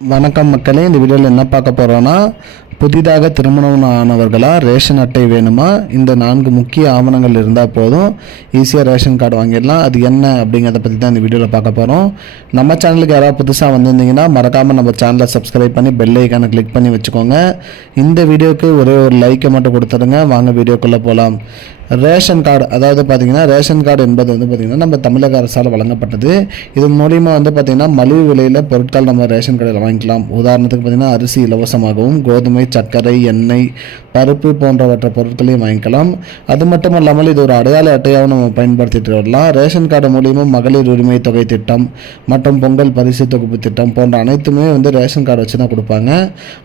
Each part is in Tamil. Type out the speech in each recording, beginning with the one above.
வணக்கம் மக்களே இந்த வீடியோவில் என்ன பார்க்க போகிறோன்னா புதிதாக திருமணம் ஆனவர்களாக ரேஷன் அட்டை வேணுமா? இந்த நான்கு முக்கிய ஆவணங்கள் இருந்தால் போதும். ஈஸியாக ரேஷன் கார்டு வாங்கிடலாம். அது என்ன அப்படிங்கிறத பற்றி தான் இந்த வீடியோவில் பார்க்க போகிறோம் நம்ம சேனலுக்கு யாராவது புதுசாக வந்திருந்தீங்கன்னா மறக்காமல் நம்ம சேனலை சப்ஸ்கிரைப் பண்ணி பெல் ஐக்கானை கிளிக் பண்ணி வச்சுக்கோங்க. இந்த வீடியோவுக்கு ஒரே ஒரு லைக்கை மட்டும் கொடுத்துருங்க வாங்க வீடியோக்குள்ளே போகலாம் ரேஷன் கார்டு அதாவது பார்த்தீங்கன்னா ரேஷன் கார்டு என்பது வந்து பார்த்திங்கன்னா நம்ம தமிழக அரசால் வழங்கப்பட்டது. இதன் மூலிமா வந்து பார்த்திங்கன்னா மலிவு விலையில் பொருட்கள் நம்ம ரேஷன் கடையில் வாங்கிக்கலாம். உதாரணத்துக்கு பார்த்திங்கன்னா அரிசி இலவசமாகவும் கோதுமை சர்க்கரை எண்ணெய் பருப்பு போன்றவற்ற பொருட்களையும் வாங்கிக்கலாம். அது மட்டும் இல்லாமல் இது ஒரு அடையாள அட்டையாகவும் நம்ம பயன்படுத்திட்டு வரலாம். ரேஷன் கார்டு மூலிமா மகளிர் உரிமை தொகை திட்டம் மற்றும் பொங்கல் பரிசு தொகுப்பு திட்டம் போன்ற அனைத்துமே வந்து ரேஷன் கார்டு வச்சு தான் கொடுப்பாங்க.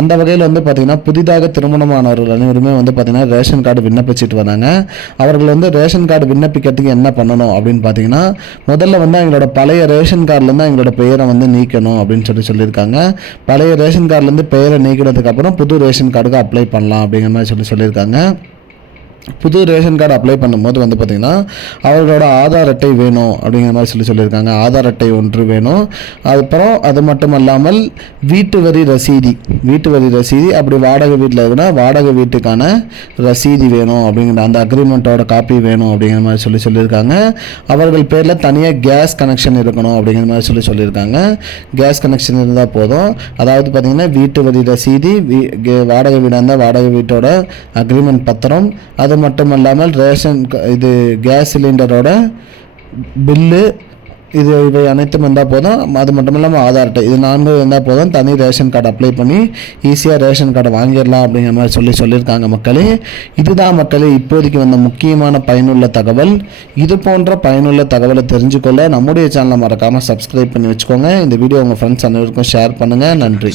அந்த வகையில் வந்து பார்த்திங்கன்னா புதிதாக திருமணமானவர்கள் அனைவருமே வந்து பார்த்திங்கன்னா ரேஷன் கார்டு விண்ணப்பிச்சிட்டு வராங்க. அவர்கள் வந்து ரேஷன் கார்டு விண்ணப்பிக்கிறதுக்கு என்ன பண்ணணும் அப்படின்னு பார்த்தீங்கன்னா முதல்ல வந்து எங்களோட பழைய ரேஷன் கார்டுலேருந்து எங்களோட பெயரை வந்து நீக்கணும் அப்படின்னு சொல்லி சொல்லியிருக்காங்க. பழைய ரேஷன் கார்டுலேருந்து பெயரை நீக்கினதுக்கப்புறம் புது ரேஷன் கார்டுக்கு அப்ளை பண்ணலாம் அப்படிங்கிற மாதிரி சொல்லி சொல்லியிருக்காங்க. புது ரேஷன் கார்டு அப்ளை பண்ணும்போது வந்து பார்த்திங்கன்னா அவர்களோட ஆதார் அட்டை வேணும் அப்படிங்கிற மாதிரி சொல்லி சொல்லியிருக்காங்க. ஆதார் அட்டை ஒன்று வேணும். அதுக்கப்புறம் அது மட்டும் அல்லாமல் வீட்டு வரி ரசீதி வீட்டு வரி ரசீதி அப்படி வாடகை வீட்டில் இருக்குன்னா வாடகை வீட்டுக்கான ரசீதி வேணும் அப்படிங்கிற அந்த அக்ரிமெண்ட்டோட காப்பி வேணும் அப்படிங்கிற மாதிரி சொல்லி சொல்லியிருக்காங்க. அவர்கள் பேரில் தனியாக கேஸ் கனெக்ஷன் இருக்கணும் அப்படிங்கிற மாதிரி சொல்லி சொல்லியிருக்காங்க. கேஸ் கனெக்ஷன் இருந்தால் போதும். அதாவது பார்த்திங்கன்னா வீட்டு வரி ரசீதி வீ வாடகை வீடாக இருந்தால் வாடகை வீட்டோட அக்ரிமெண்ட் பத்திரம். அது மட்டும் இல்லாமல் ரேஷன் இது கேஸ் சிலிண்டரோட பில்லு இது இவை அனைத்தும் இருந்தால் போதும். அது மட்டும் இல்லாமல் ஆதார் அட்டை இது நான்கு இருந்தால் போதும். தனி ரேஷன் கார்டு அப்ளை பண்ணி ஈஸியாக ரேஷன் கார்டை வாங்கிடலாம் அப்படிங்கிற மாதிரி சொல்லி சொல்லியிருக்காங்க மக்களே. இதுதான் மக்களே இப்போதைக்கு வந்த முக்கியமான பயனுள்ள தகவல். இது போன்ற பயனுள்ள தகவலை தெரிஞ்சுக்கொள்ள நம்முடைய சேனலை மறக்காமல் சப்ஸ்கிரைப் பண்ணி வச்சுக்கோங்க. இந்த வீடியோ உங்கள் ஃப்ரெண்ட்ஸ் அனைவருக்கும் ஷேர் பண்ணுங்கள் நன்றி.